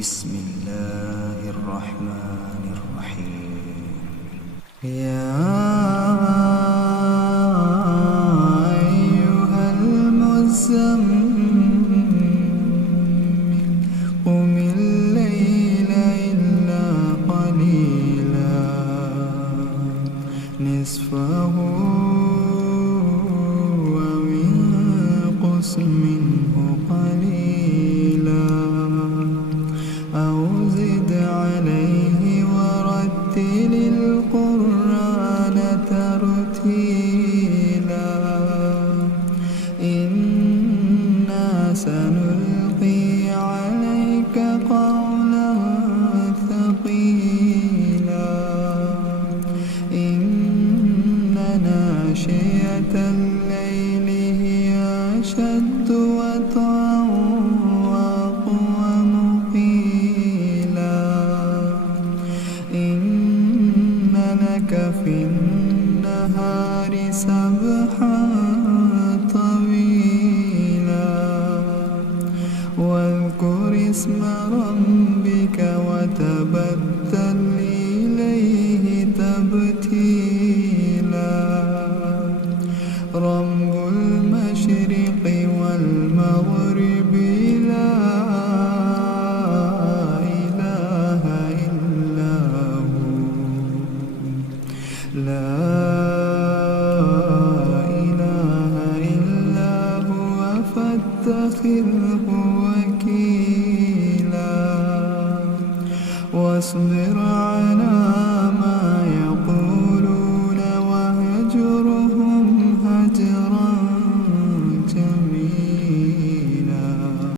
بسم الله الرحمن الرحيم. يا أيها المزمل قم الليل إلا قليلا نصفه أو انقص منه قليلا أو زد عليه ورتل القرآن ترتيلا إنا سنلقي عليك قولا ثقيلا إن ناشئة الليل هي أشد وطئا وأقوم قيلا إن لك في النهار سبحا طويلا واذكر اسم ربك وتبتل إليه تبتيلا رب المشرق والمغرب لا إله إلا هو لا إله إلا هو فاتخذه وكيلا واصبر